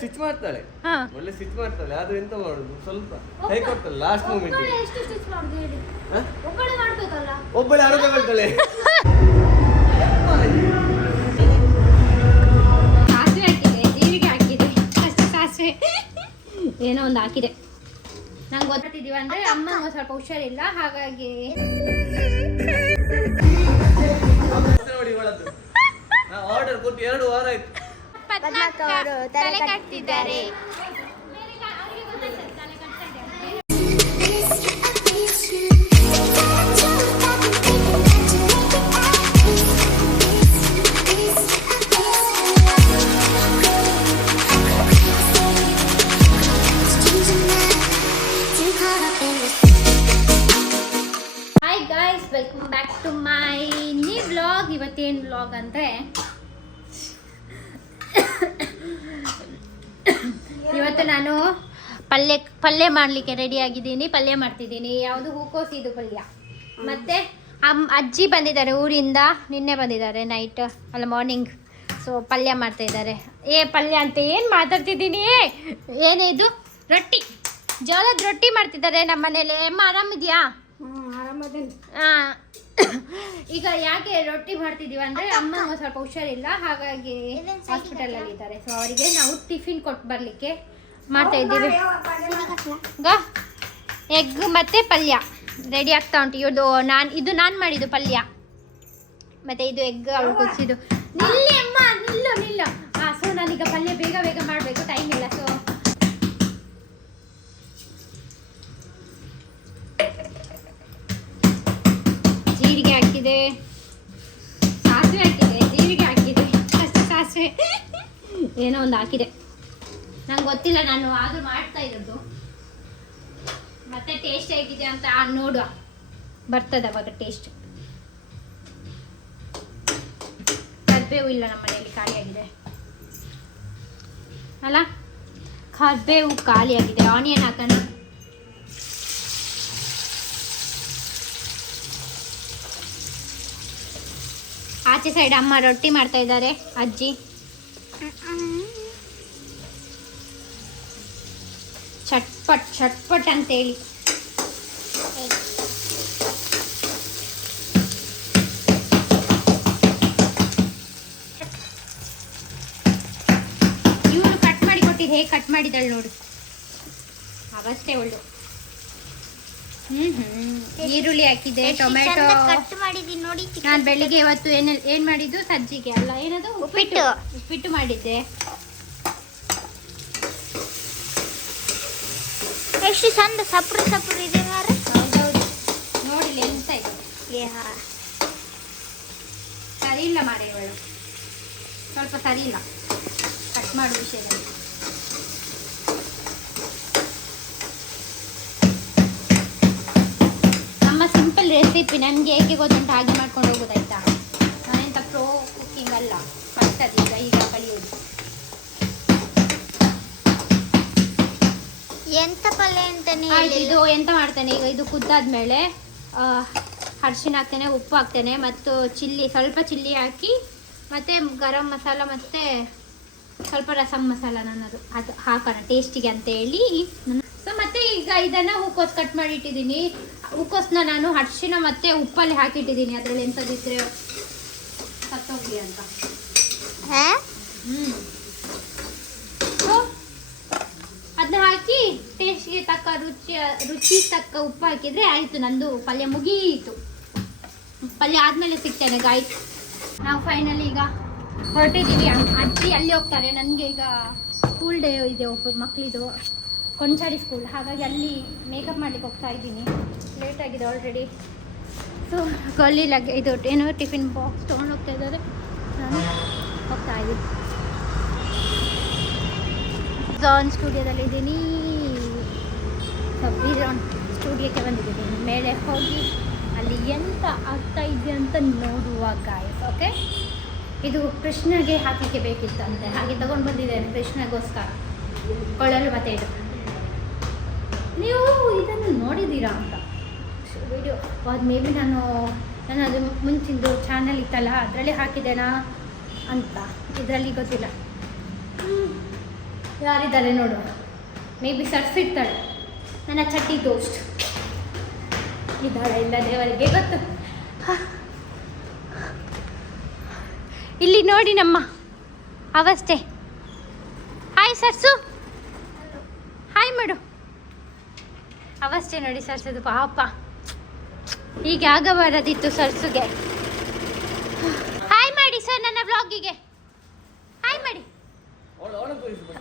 Stitch ಮಾಡ್ತಾಳೆ, ಒಳ್ಳೆ stitch ಮಾಡ್ತಾಳೆ. ಆದ್ರೆ ಎಂತ ಮಾಡುದು, ಸ್ವಲ್ಪ ಕೈ ಕೊಡ್ತಾಳೆ ಲಾಸ್ಟ್ ಮೂಮೆಂಟ್. ಒಬ್ಬಳೆ ಆಡಬೇಕಂತಾಳೆ. ಸಾಸಿವೆ ಹಾಕಿದೆ, ಜೀರಿಗೆ ಹಾಕಿದೆ, ಸಾಸಿವೆ ಏನೋ ಒಂದು ಹಾಕಿದೆ. ನಂಗೆ ಗೊತ್ತಿದ್ದೀವಿ ಅಂದ್ರೆ ಅಮ್ಮಂಗೆ ಸ್ವಲ್ಪ ಹುಷಾರಿಲ್ಲ, ಹಾಗಾಗಿ ನೋಡಿ ಇವಳದ್ದು ಆರ್ಡರ್ ಕೊಟ್ಟು 2 ವಾರ ಆಯ್ತು. ತಲೆ ಕಟ್ತಿದ್ದಾರೆ. Hi guys, welcome back to my new vlog. ಇವತ್ತೇನು ವ್ಲಾಗ್ ಅಂದರೆ, ಇವತ್ತು ನಾನು ಪಲ್ಯ ಮಾಡಲಿಕ್ಕೆ ರೆಡಿ ಆಗಿದ್ದೀನಿ. ಪಲ್ಯ ಮಾಡ್ತಿದ್ದೀನಿ. ಯಾವುದು ಹೂಕೋಸಿದು ಪಲ್ಯ. ಮತ್ತು ಅಜ್ಜಿ ಬಂದಿದ್ದಾರೆ ಊರಿಂದ, ನಿನ್ನೆ ಬಂದಿದ್ದಾರೆ ನೈಟ್ ಅಲ್ಲ ಮಾರ್ನಿಂಗ್. ಸೊ ಪಲ್ಯ ಮಾಡ್ತಾ ಇದ್ದಾರೆ. ಪಲ್ಯ ಅಂತ ಏನು ಮಾತಾಡ್ತಿದ್ದೀನಿ, ಏನೇ ಇದು ರೊಟ್ಟಿ, ಜೋಳದ ರೊಟ್ಟಿ ಮಾಡ್ತಿದ್ದಾರೆ ನಮ್ಮ ಮನೇಲಿ. ಅಮ್ಮ ಆರಾಮಿದ್ಯಾ? ಹಾಂ. ಈಗ ಯಾಕೆ ರೊಟ್ಟಿ ಮಾಡ್ತಿದ್ದೀವಿ ಅಂದರೆ ಅಮ್ಮಂಗೆ ಸ್ವಲ್ಪ ಹುಷಾರಿಲ್ಲ, ಹಾಗಾಗಿ ಹಾಸ್ಪಿಟಲಲ್ಲಿ ಇದ್ದಾರೆ. ಸೊ ಅವರಿಗೆ ನಾವು ಟಿಫಿನ್ ಕೊಟ್ಟು ಬರಲಿಕ್ಕೆ ಮಾಡ್ತಾ ಇದ್ದೀವಿ. ಎಗ್ ಮತ್ತು ಪಲ್ಯ ರೆಡಿ ಆಗ್ತಾ ಉಂಟು. ಇದು ನಾನು ಮಾಡಿದ್ದು ಪಲ್ಯ, ಮತ್ತು ಇದು ಎಗ್ ಅವಳು ಕುದಿಸಿದ್ದು. ನಿಲ್ಲಿ ಅಮ್ಮ, ನಿಲ್ಲು. ಹಾಂ, ಸೊ ನಾನೀಗ ಪಲ್ಯ ಬೇಗ ಮಾಡಬೇಕು, ಟೈಮ್ ಇಲ್ಲ. ಸೊ ಜೀರಿಗೆ ಹಾಕಿದೆ, ಸಾಸಿವೆ ಹಾಕಿದೆ, ಜೀರಿಗೆ ಹಾಕಿದೆ, ಅಷ್ಟು ಸಾಸಿವೆ ಏನೋ ಒಂದು ಹಾಕಿದೆ. ನಂಗೆ ಗೊತ್ತಿಲ್ಲ, ನಾನು ಆದರೂ ಮಾಡ್ತಾ ಇರೋದು. ಮತ್ತೆ ಟೇಸ್ಟ್ ಹೇಗಿದೆ ಅಂತ ನೋಡುವ, ಬರ್ತದೆ ಅವಾಗ ಟೇಸ್ಟ್. ಕರ್ಬೇವು ಇಲ್ಲ ನಮ್ಮ ಮನೆಯಲ್ಲಿ, ಖಾಲಿಯಾಗಿದೆ ಅಲ್ಲ. ಕರ್ಬೇವು ಖಾಲಿಯಾಗಿದೆ. ಆನಿಯನ್ ಹಾಕೋಣ. ಆಚೆ ಸೈಡ್ ಅಮ್ಮ ರೊಟ್ಟಿ ಮಾಡ್ತಾ ಇದ್ದಾರೆ, ಅಜ್ಜಿ. ಚಟ್ಪಟ್ ಅಂತೇಳಿ. ಇವನು ಕಟ್ ಮಾಡಿ ಕೊಟ್ಟಿದ್ದು, ಹೇಗೆ ಕಟ್ ಮಾಡಿದಳು ನೋಡು, ಅವಷ್ಟೇ ಒಳ್ಳೆ. ಈರುಳ್ಳಿ ಹಾಕಿದೆ, ಟೊಮೆಟೊ ಕಟ್ ಮಾಡಿದ್ದೀನಿ ನೋಡಿ. ನಾನು ಬೆಳಿಗ್ಗೆ ಇವತ್ತು ಏನ್ ಮಾಡಿದ್ದು, ಸಜ್ಜಿಗೆ ಅಲ್ಲ, ಏನದು ಉಪ್ಪಿಟ್ಟು ಮಾಡಿದ್ದೆ. ಎಷ್ಟು ಚಂದ ಸಪ್ರು ಇದೆ ಮಾರ. ಹೌದೌದು, ನೋಡಿಲ್ಲ ಎಂತ ಇದೆ. ಸರಿ ಇಲ್ಲ ಮಾರ, ಇವಳು ಸ್ವಲ್ಪ ಸರಿ ಇಲ್ಲ ಕಟ್ ಮಾಡುವ ವಿಷಯದಲ್ಲಿ. ನಮ್ಮ ಸಿಂಪಲ್ ರೆಸಿಪಿ ನಮಗೆ ಹೇಗೆ ಗೊತ್ತುಂಟು ಹಾಗೆ ಮಾಡ್ಕೊಂಡು ಹೋಗೋದಾಯ್ತಾ. ನಾನೆಂತ ಪ್ರೋ ಕುಕ್ಕಿಂಗ್ ಅಲ್ಲ, ಬರ್ತದೆ ಈಗ ಕಲಿಯೋದು. ಎಂತ ಪಲ್ಯ ಅಂತಾನೆ ಇದು ಎಂತ ಮಾಡ್ತೇನೆ ಈಗ, ಇದು ಕುದ್ದಾದ್ಮೇಲೆ ಅರಿಶಿನ ಹಾಕ್ತೇನೆ, ಉಪ್ಪು ಹಾಕ್ತೇನೆ, ಮತ್ತು ಸ್ವಲ್ಪ ಚಿಲ್ಲಿ ಹಾಕಿ, ಮತ್ತು ಗರಂ ಮಸಾಲ ಮತ್ತು ಸ್ವಲ್ಪ ರಸಂ ಮಸಾಲ ನನ್ನದು ಅದು ಹಾಕೋಣ ಟೇಸ್ಟಿಗೆ ಅಂತ ಹೇಳಿ. ಸೊ ಮತ್ತೆ ಈಗ ಇದನ್ನು ಹೂಕೋಸು ಕಟ್ ಮಾಡಿ ಇಟ್ಟಿದ್ದೀನಿ. ಹೂಕೋಸನ್ನ ನಾನು ಅರಿಶಿನ ಮತ್ತು ಉಪ್ಪಲ್ಲಿ ಹಾಕಿಟ್ಟಿದ್ದೀನಿ, ಅದರಲ್ಲಿ ಎಂಥದಿದ್ರೆ ಸತ್ತೋಗ್ಲಿ ಅಂತ. ಅದನ್ನ ಹಾಕಿ ಟೇಸ್ಟ್ಗೆ ತಕ್ಕ ರುಚಿ ತಕ್ಕ ಉಪ್ಪು ಹಾಕಿದರೆ ಆಯಿತು, ನಂದು ಪಲ್ಯ ಮುಗೀತು. ಪಲ್ಯ ಆದಮೇಲೆ ಸಿಗ್ತೇನೆ ಗಾಯ್ಸ್. ನಾವು ಫೈನಲಿ ಈಗ ಹೊರಟಿದ್ದೀವಿ. ಅಜ್ಜಿ ಅಲ್ಲಿ ಹೋಗ್ತಾರೆ. ನನಗೆ ಈಗ ಸ್ಕೂಲ್ ಡೇ ಇದೆ ಒಬ್ಬರು ಮಕ್ಕಳಿದು, ಕೊಂಚಾಡಿ ಸ್ಕೂಲ್, ಹಾಗಾಗಿ ಅಲ್ಲಿ ಮೇಕಪ್ ಮಾಡ್ಲಿಕ್ಕೆ ಹೋಗ್ತಾ ಇದ್ದೀನಿ. ಲೇಟ್ ಆಗಿದೆ ಆಲ್ರೆಡಿ. ಸೊ ಅಲ್ಲಿ ಇದು ಏನೋ ಟಿಫಿನ್ ಬಾಕ್ಸ್ ತೊಗೊಂಡು ಹೋಗ್ತಾ ಇದ್ದಾರೆ, ನಾನು ಹೋಗ್ತಾ ಇದ್ದೀನಿ. ಝಾನ್ ಸ್ಟುಡಿಯೋದಲ್ಲಿದ್ದೀನಿ. ಸೊ ಝಾನ್ ಸ್ಟುಡಿಯೋಕ್ಕೆ ಬಂದಿದ್ದೀನಿ. ಮೇಲೆ ಹೋಗಿ ಅಲ್ಲಿ ಎಂತ ಆಗ್ತಾ ಇದೆ ಅಂತ ನೋಡುವ ಗಾಯ್ಸ್. ಓಕೆ, ಇದು ಕೃಷ್ಣಗೆ ಹಾಕಲಿಕ್ಕೆ ಬೇಕಿತ್ತಂತೆ, ಹಾಗೆ ತಗೊಂಡು ಬಂದಿದ್ದೇನೆ ಕೃಷ್ಣಗೋಸ್ಕರ. ಕೊಳ್ಳಲು ಮತ್ತೆ ಇದು ನೀವು ಇದನ್ನು ನೋಡಿದ್ದೀರಾ ಅಂತ ವಿಡಿಯೋ. ಅದು ಮೇ ಬಿ ನನ್ನದು ಮುಂಚಿಂದು ಚಾನಲ್ ಇತ್ತಲ್ಲ, ಅದರಲ್ಲಿ ಹಾಕಿದ್ದೇನಾ ಅಂತ ಇದರಲ್ಲಿ ಗೊತ್ತಿಲ್ಲ. ಯಾರಿದ್ದಾರೆ ನೋಡು. ಮೇ ಬಿ ಸರ್ಸ್ ಇರ್ತಾಳೆ, ನನ್ನ ಚಟ್ಟಿ ದೋಸ್ಟ್ ಇದ್ದಾಳೆ ಇಲ್ಲ ದೇವರಿಗೆ ಗೊತ್ತು. ಇಲ್ಲಿ ನೋಡಿ ನಮ್ಮ ಅವಸ್ಥೆ. ಹಾಯ್ ಸರ್ಸು, ಹಾಯ್ ಮಾಡು. ಅವಸ್ಥೆ ನೋಡಿ ಸರ್ಸದು ಪಾಪ. ಹೀಗೆ ಆಗಬಾರದಿತ್ತು ಸರ್ಸುಗೆ. ಹಾಯ್ ಮಾಡಿ ಸರ್ ನನ್ನ ವ್ಲಾಗಿಗೆ. ಹಾಯ್ ಮಾಡಿ.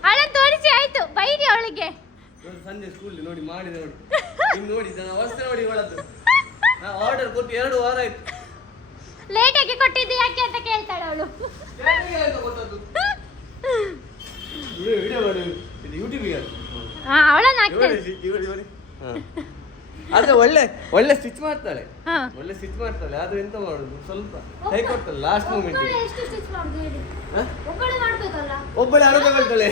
ಅವಳನ್ನು ತೋರಿಸಿ ಆಯ್ತು, ಬೈರಿ ಅವಳಿಗೆ. ಸಂಜೆ ಸ್ಕೂಲ್ ನೋಡಿ ಮಾಡಿ ನೋಡಿ ನೋಡಿ ಅವಸ್ಥೆ ನೋಡಿ ಇವಳದ್ದು. ಆರ್ಡರ್ ಕೊಟ್ಟು 2 ವಾರ ಆಯ್ತು. ಲೇಟಾಗಿ ಕೊಟ್ಟಿದ್ದು ಯಾಕೆ ಅಂತ ಕೇಳ್ತಾಳೆ ಅವಳು. ವಿಡಿಯೋ ಮಾಡಿ ಇದು ಯೂಟ್ಯೂಬ್ಗೆ. ಅವಳನ್ನ ಹಾಕ್ತಾಳೆ. ಆದ್ರೆ ಒಳ್ಳೆ ಒಳ್ಳೆ ಸ್ಟಿಚ್ ಮಾಡ್ತಾಳೆ. ಹಾ, ಒಳ್ಳೆ ಸ್ಟಿಚ್ ಮಾಡ್ತಾಳೆ. ಅದು ಎಂತ ಮಾಡುದು, ಸ್ವಲ್ಪ ಕೈ ಕೊಡ್ತಾಳೆ ಲಾಸ್ಟ್ ಮೂಮೆಂಟ್. ಒಬ್ಬಳೆ ಹಣ ತಗೊಳ್ತಾಳೆ.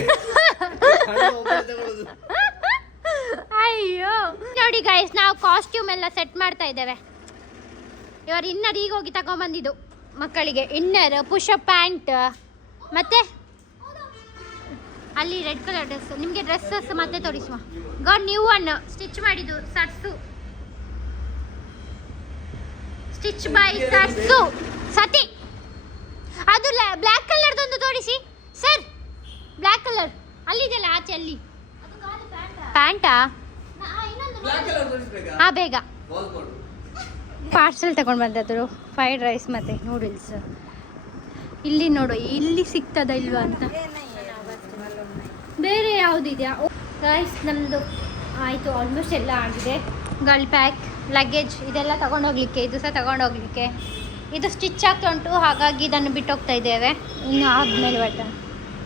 ಅಯ್ಯೋ ನೋಡಿ ಗೈಸ್, ನಾವು ಕಾಸ್ಟ್ಯೂಮ್ ಎಲ್ಲ ಸೆಟ್ ಮಾಡ್ತಾ ಇದ್ದೇವೆ. ಇವರು ಇನ್ನರ್ ಈಗ ಹೋಗಿ ತಗೊಂಬಂದಿದ್ದು ಮಕ್ಕಳಿಗೆ. ಇನ್ನರ್, ಪುಷಪ್ ಪ್ಯಾಂಟ್, ಮತ್ತೆ ಅಲ್ಲಿ ರೆಡ್ ಕಲರ್ ಡ್ರೆಸ್. ನಿಮಗೆ ಡ್ರೆಸ್ಸಸ್ ಮತ್ತೆ ತೋರಿಸುವ. ಗಾಡ್ ನ್ಯೂ ಒನ್ ಸ್ಟಿಚ್ ಮಾಡಿದ್ದು ಸರ್ಸು. Stitch by ಸರ್ಸು. ಸತಿ ಅದು ಬ್ಲ್ಯಾಕ್ ಕಲರ್ದೊಂದು ತೋರಿಸಿ ಸರ್. ಬ್ಲ್ಯಾಕ್ ಕಲರ್ ಅಲ್ಲಿದೆಯಲ್ಲ ಆಚೆ, ಅಲ್ಲಿ ಪ್ಯಾಂಟಾ? ಹಾ, ಬೇಗ. ಪಾರ್ಸೆಲ್ ತಗೊಂಡು ಬಂದದ್ರು ಫ್ರೈಡ್ ರೈಸ್ ಮತ್ತು ನೂಡಲ್ಸ್. ಇಲ್ಲಿ ನೋಡು, ಇಲ್ಲಿ ಸಿಗ್ತದ ಇಲ್ವಾ ಅಂತ. ಬೇರೆ ಯಾವುದಿದೆಯಾ ರೈಸ್? ನಮ್ಮದು ಆಯಿತು, ಆಲ್ಮೋಸ್ಟ್ ಎಲ್ಲ ಆಗಿದೆ. ಗರ್ಲ್ ಪ್ಯಾಕ್, ಲಗೇಜ್ ಇದೆಲ್ಲ ತಗೊಂಡೋಗ್ಲಿಕ್ಕೆ, ಇದು ಸಹ ತಗೊಂಡೋಗ್ಲಿಕ್ಕೆ. ಇದು ಸ್ಟಿಚ್ ಆಗ್ತಾ ಉಂಟು, ಹಾಗಾಗಿ ಇದನ್ನು ಬಿಟ್ಟು ಹೋಗ್ತಾ ಇದ್ದೇವೆ. ಇನ್ನು ಆದಮೇಲೆ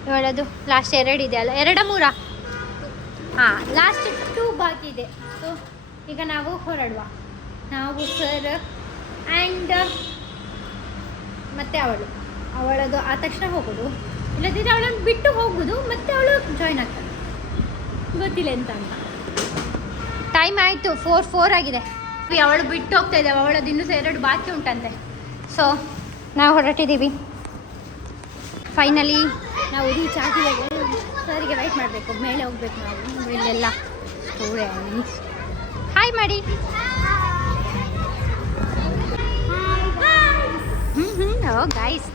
ಇವಳದು ಲಾಸ್ಟ್ 2 ಇದೆ ಅಲ್ಲ, 2 3? ಹಾಂ, ಲಾಸ್ಟ್ 2 ಬಾಕಿ ಇದೆ. ಸೊ ಈಗ ನಾವು ಹೊರಡುವ. ನಾವು ಸರ್ ಆ್ಯಂಡ್ ಮತ್ತೆ ಅವಳದು ಆದ ತಕ್ಷಣ ಹೋಗೋದು, ಇಲ್ಲದಿದ್ದರೆ ಅವಳನ್ನು ಬಿಟ್ಟು ಹೋಗೋದು, ಮತ್ತೆ ಅವಳು ಜಾಯ್ನ್ ಆಗ್ತಾಳೆ. ಗೊತ್ತಿಲ್ಲ ಎಂತ ಅಂತ. ಟೈಮ್ ಆಯಿತು, 4 ಆಗಿದೆ. ಅವಳು ಬಿಟ್ಟು ಹೋಗ್ತಾ ಇದ್ದಾವೆ. ಅವಳದ್ದು ಇನ್ನೂ 2 ಬಾಕಿ ಉಂಟಂತೆ. ಸೊ ನಾವು ಹೊರಟಿದ್ದೀವಿ. ಫೈನಲಿ ನಾವು ರೀಚ್ ಆಗಿದ್ದೇವೆ. ಸರಿಗೆ ವೆಯ್ಟ್ ಮಾಡಬೇಕು, ಮೇಲೆ ಹೋಗ್ಬೇಕು ನಾವು. ಇಲ್ಲೆಲ್ಲ ಸ್ಟೂಡೆಂಟ್ಸ್ ಹಾಯ್ ಮಾಡಿ. ಓ ಗೈಸ್,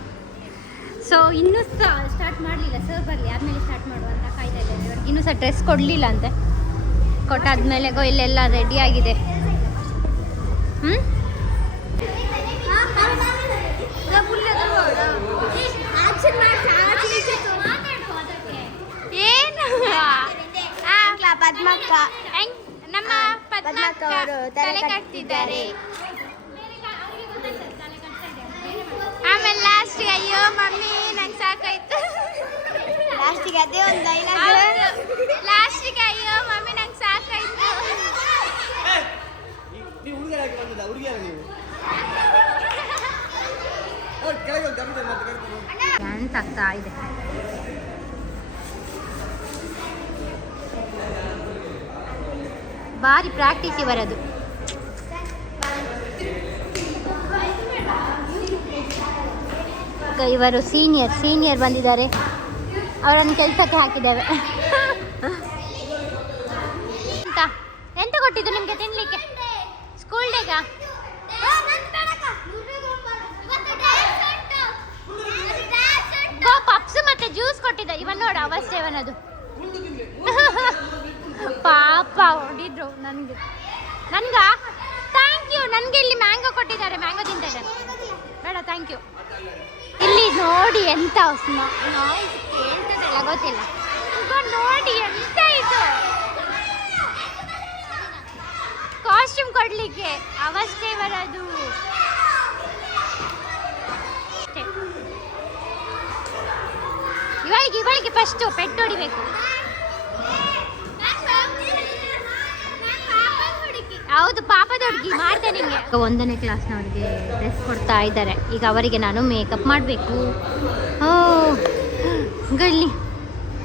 ಸೊ ಇನ್ನೂ ಸ್ಟಾರ್ಟ್ ಮಾಡಲಿಲ್ಲ. ಸರ್ ಬರಲಿ ಆದಮೇಲೆ ಸ್ಟಾರ್ಟ್ ಮಾಡುವಂತ ಕಾಯ್ತಾ ಇದ್ದೇವೆ. ಇವ್ರಿಗೆ ಇನ್ನೂ ಸಹ ಡ್ರೆಸ್ ಕೊಡಲಿಲ್ಲ ಅಂತೆ. ಕೊಟ್ಟಾದ್ಮೇಲೆ ಇಲ್ಲೆಲ್ಲ ರೆಡಿ ಆಗಿದೆ. ಏನು ಪದ್ಮಕ್ಕ ನಮ್ಮ ಪದ್ಮಕ್ಕ ಅವರು ತಲೆ ಕಟ್ತಿದ್ದಾರೆ. ಆಮೇಲೆ ಲಾಸ್ಟಿಗೆ ಅಯ್ಯೋ ಮಮ್ಮಿ ನಂಗೆ ಸಾಕಾಯ್ತು. ಲಾಸ್ಟಿಗೆ ಅದೇ ಒಂದು ಡೈಲಾಗ್. ಲಾಸ್ಟಿಗೆ ಅಯ್ಯೋ ಮಮ್ಮಿ ನಂಗೆ ಸಾಕಾಯ್ತು. ನೀವು ಹುಡುಗರಾಗಿ ಬಂದದ ಹುಡುಗಿಯಾರ ನೀವು? ಕೆಳಗೆ ಗಮನ ಮತ್ತೆ ಕರ್ಕೊಂಡು ಡ್ಯಾನ್ಸ್ ಆಗ್ತಾ ಇದೆ. ಭಾರಿ ಪ್ರಾಕ್ಟೀಸ್ ಇವರದು. ಇವರು ಸೀನಿಯರ್ ಬಂದಿದ್ದಾರೆ. ಅವರನ್ನು ಕೆಲಸಕ್ಕೆ ಹಾಕಿದ್ದೇವೆ. ಎಂತ ಕೊಟ್ಟಿದ್ದು ನಿಮಗೆ ತಿನ್ಲಿಕ್ಕೆ ಸ್ಕೂಲ್ ಡೇಗ? ಪಪ್ಸ್ ಮತ್ತೆ ಜ್ಯೂಸ್ ಕೊಟ್ಟಿದ್ದ. ಇವನ್ ನೋಡ ಅವಸ್ಥೆ ಇವನದು. ಪಾಪ ಹೊಡಿದ್ರು ನನಗೆ. Thank you. ನನಗೆ ಇಲ್ಲಿ ಮ್ಯಾಂಗೋ ಕೊಟ್ಟಿದ್ದಾರೆ, ಮ್ಯಾಂಗೋ ತಿಂತಾ ಇದ್ದಾರೆ. ಬೇಡ ಥ್ಯಾಂಕ್ ಯು. ಇಲ್ಲಿ ನೋಡಿ ಎಂತ ನಾಯ್ಸ್ ಕೇಳ್ತದಲ್ಲ ಗೊತ್ತಿಲ್ಲ. ಈಗ ನೋಡಿ ಎಂತ ಇದು ಕಾಸ್ಟ್ಯೂಮ್ ಕೊಡ್ಲಿಕ್ಕೆ ಅವಸ್ಥೆ ಬರೋದು. ಇವಳಿಗೆ ಫಸ್ಟು ಪೆಟ್ಟು ಹೊಡಿಬೇಕು. ಹೌದು, ಪಾಪದ ಹುಡುಗಿ ಮಾಡ್ದೆ ನಿಮಗೆ. 1ನೇ ಕ್ಲಾಸ್ನವರಿಗೆ ಡ್ರೆಸ್ ಕೊಡ್ತಾ ಇದ್ದಾರೆ. ಈಗ ಅವರಿಗೆ ನಾನು ಮೇಕಪ್ ಮಾಡಬೇಕು. ಓ ಗಲ್ಲಿ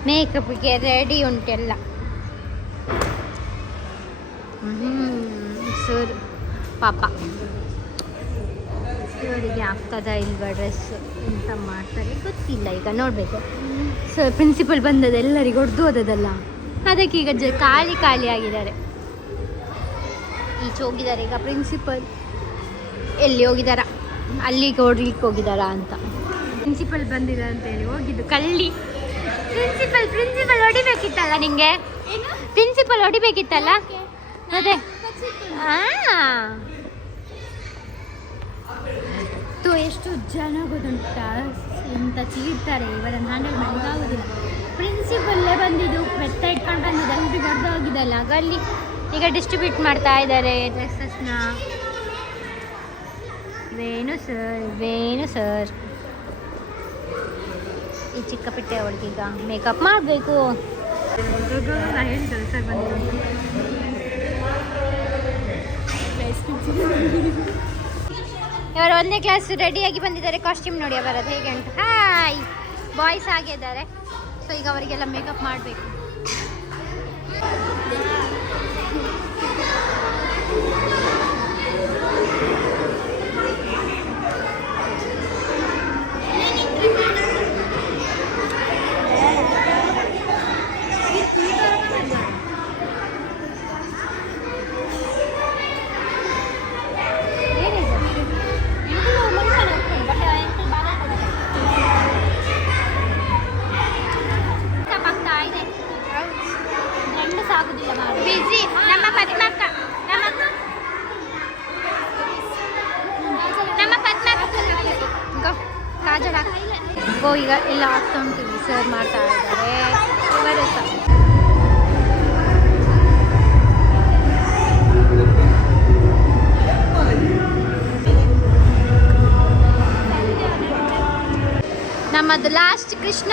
ಮೇಕಪ್ಗೆ ರೆಡಿ ಉಂಟೆಲ್ಲ. ಸರ್ ಪಾಪ ಇವರಿಗೆ ಆಗ್ತದ ಇಲ್ವಾ ಡ್ರೆಸ್ ಎಂತ ಮಾಡ್ತಾರೆ ಗೊತ್ತಿಲ್ಲ, ಈಗ ನೋಡಬೇಕು. ಸೊ ಪ್ರಿನ್ಸಿಪಲ್ ಬಂದದ್ದು ಎಲ್ಲರಿಗೂ ಹೊಡೆದು ಹೋದದಲ್ಲ, ಅದಕ್ಕೆ ಈಗ ಖಾಲಿ ಖಾಲಿ ಆಗಿದ್ದಾರೆ. ಈಚೆ ಹೋಗಿದ್ದಾರೆ ಈಗ ಪ್ರಿನ್ಸಿಪಲ್. ಎಲ್ಲಿ ಹೋಗಿದಾರ? ಅಲ್ಲಿಗೆ ಹೊಡ್ಲಿಕ್ಕೆ ಹೋಗಿದಾರ ಅಂತ. ಪ್ರಿನ್ಸಿಪಲ್ ಬಂದಿದ್ದಾರೆ ಅಂತ ಹೇಳಿ ಹೋಗಿದ್ದು ಕಳ್ಳಿ. ಪ್ರಿನ್ಸಿಪಲ್ ಹೊಡಿಬೇಕಿತ್ತಲ್ಲ ನಿಂಗೆ? ಪ್ರಿನ್ಸಿಪಲ್ ಹೊಡಿಬೇಕಿತ್ತಲ್ಲ ಅದೇ. ಎಷ್ಟು ಜನ ಗೊತ್ತುಂಟ, ಎಂತ ಚೀರ್ತಾರೆ, ಇವರನ್ನು ಹ್ಯಾಂಡಲ್ ಮಾಡೋಕ್ಕಾಗೋದಿಲ್ಲ. ಪ್ರಿನ್ಸಿಪಲ್ಲೇ ಬಂದಿದ್ದು ಬೆತ್ತ ಇಟ್ಕೊಂಡು ಬಂದಿದ್ದು, ಎಲ್ರಿಗೂ ಹೊಡೆದು ಹೋಗಿದ್ದಲ್ಲ. ಅಲ್ಲಿ ಈಗ ಡಿಸ್ಟ್ರಿಬ್ಯೂಟ್ ಮಾಡ್ತಾ ಇದ್ದಾರೆ ಡ್ರೆಸ್ಸಸ್ನ. ವೇಣು ಸರ್ ಈ ಚಿಕ್ಕ ಪಿಟ್ಟೆ ಅವಳಿಗೀಗ ಮೇಕಪ್ ಮಾಡಬೇಕು. ಹೇಳಿದ್ದಾರೆ ಸರ್ ಬಂದಿದ್ದು. ಇವರು ಒಂದೇ ಕ್ಲಾಸ್ ರೆಡಿಯಾಗಿ ಬಂದಿದ್ದಾರೆ. ಕಾಸ್ಟ್ಯೂಮ್ ನೋಡಿ ಬರೋದು ಹೇಗೆ ಉಂಟು. ಹಾಯ್, ಬಾಯ್ಸ್ ಆಗಿದ್ದಾರೆ. ಸೊ ಈಗ ಅವರಿಗೆಲ್ಲ ಮೇಕಪ್ ಮಾಡಬೇಕು. ಬಿಸಿ ನಮ್ಮ ಪದ್ಮಕ್ಕ ಕಾಜಲ್ ಗೋ ಈಗ ಎಲ್ಲ ಆಗ್ತಾ ಉಂಟು. ಸರ್ ಮಾಡ್ತಾ ಇದ್ದಾರೆ ಇವರು ಸಹ. ನಮ್ಮದು ಲಾಸ್ಟ್ ಕೃಷ್ಣ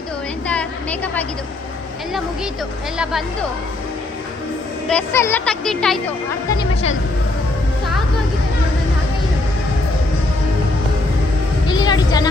ಇದು ಎಂತ ಮೇಕಪ್ ಆಗಿದ್ದು ಎಲ್ಲ ಮುಗೀತು. ಎಲ್ಲ ಬಂದು ಡ್ರೆಸ್ ಎಲ್ಲ ತೆಗ್ದಿಟ್ಟಾಯ್ತು. ಅರ್ಧ ನಿಮಿಷದ್ದು ಸಾಕಾಗಿದೆ. ಇಲ್ಲಿ ನೋಡಿ ಜನ.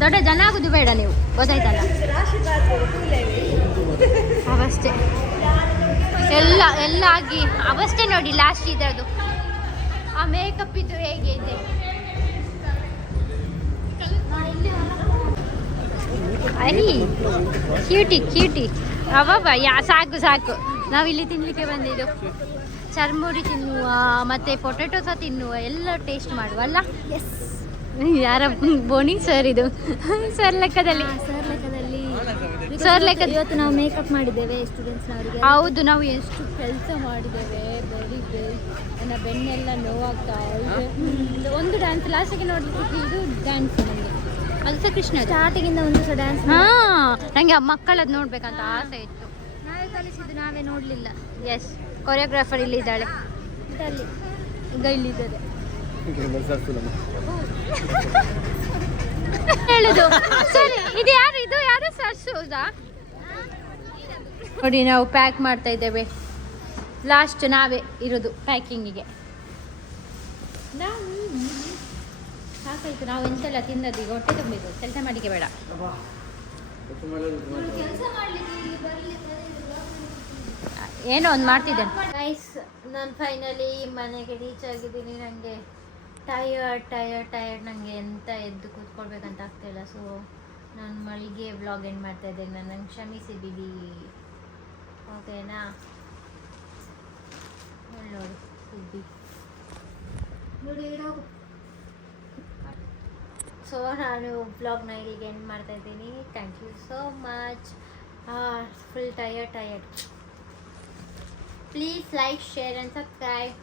ದೊಡ್ಡ ಜನ ಆಗುದು ಬೇಡ, ನೀವು ಗೊತ್ತಾಯ್ತಲ್ಲ. ಅವಷ್ಟೇ ಎಲ್ಲ ಆಗಿ ಅವಷ್ಟೇ ನೋಡಿ ಲಾಸ್ಟ್ ಇದದು. ಆ ಮೇಕಪ್ ಇದು ಹೇಗೆ ಇದೆ. ಅರಿ ಕ್ಯೂಟಿ ಅವಬ್ಬ ಸಾಕು. ನಾವಿಲ್ಲಿ ತಿನ್ಲಿಕ್ಕೆ ಬಂದಿದ್ದು. ಚರ್ಮುರಿ ತಿನ್ನುವ, ಮತ್ತೆ ಪೊಟೆಟೊ ಸಹ ತಿನ್ನುವ, ಎಲ್ಲ ಟೇಸ್ಟ್ ಮಾಡುವ ಅಲ್ಲ. ಯಾರ ಬೋನಿ ಸರ್ ಇದು? ಸರ್ ಲೆಕ್ಕದಲ್ಲಿ ಇವತ್ತು ನಾವು ಮೇಕಪ್ ಮಾಡಿದ್ದೇವೆ ಸ್ಟೂಡೆಂಟ್ಸ್ನವರಿಗೆ. ಹೌದು, ನಾವು ಎಷ್ಟು ಕೆಲಸ ಮಾಡಿದ್ದೇವೆ. ಬೆಳಿಗ್ಗೆ ನನ್ನ ಬೆನ್ನೆಲ್ಲ ನೋವಾಗ್ತಾ ಇದೆ. ಒಂದು ಡ್ಯಾನ್ಸ್ ಲಾಸ್ಟಿಗೆ ನೋಡ್ಲಿಕ್ಕೆ ಇದು ಡ್ಯಾನ್ಸ್ ನನಗೆ ಅದು ಸಹ ಕೃಷ್ಣ ಸ್ಟಾರ್ಟಿಂದ ಒಂದು ಸಹ ಡ್ಯಾನ್ಸ್. ನನಗೆ ಆ ಮಕ್ಕಳದ್ದು ನೋಡ್ಬೇಕಂತ ಆಸೆ ಇತ್ತು. ನಾವೇ ಕಲಿಸಿದ್ದು, ನಾವೇ ನೋಡಲಿಲ್ಲ. ಎಸ್, ಕೊರಿಯೋಗ್ರಾಫರ್ ಇಲ್ಲಿ ಇದ್ದಾಳೆ. ಈಗ ಇಲ್ಲಿದ್ದಾರೆ ಹೇಳುದು. ಸರಿ, ಇದು ಯಾರು ಸರ್ಸೋದಾ? ನೋಡಿ, ನಾವು ಪ್ಯಾಕ್ ಮಾಡ್ತಾ ಇದ್ದೇವೆ. ಲಾಸ್ಟ್ ನಾವೇ ಇರೋದು ಪ್ಯಾಕಿಂಗಿಗೆ. ಸಾಕಾಯ್ತು, ನಾವು ಎಂತೆಲ್ಲ ತಿನ್ನೋದು. ಈಗ ಹೊಟ್ಟೆ ತುಂಬಿದ್ದು, ಕೆಲಸ ಮಾಡಲಿಕ್ಕೆ ಬೇಡ. ಏನೋ ಒಂದು ಮಾಡ್ತಿದ್ದೇನೆ. ಗೈಸ್, ನಾನು ಫೈನಲಿ ಮನೆಗೆ ರೀಚ್ ಆಗಿದ್ದೀನಿ. ನನಗೆ ಟಯರ್ಡ್. ನನಗೆ ಎಂತ ಎದ್ದು ಕೂತ್ಕೊಳ್ಬೇಕಂತ ಆಗ್ತಾಯಿಲ್ಲ. ಸೊ ನಾನು ಮಳಿಗೆ ವ್ಲಾಗ್ ಎಂಡ್ ಮಾಡ್ತಾ ಇದ್ದೇನೆ. ನನಗೆ ಕ್ಷಮಿಸಿ ಬಿಡಿ, ಓಕೆನಾ? ನೋಡಿ ಸುದ್ದಿ. ಸೊ ನಾನು ವ್ಲಾಗ್ನ ಇಲ್ಲಿಗೆ ಎಂಡ್ ಮಾಡ್ತಾ ಇದ್ದೀನಿ. Thank you so much. Full tired. Please like, share and subscribe.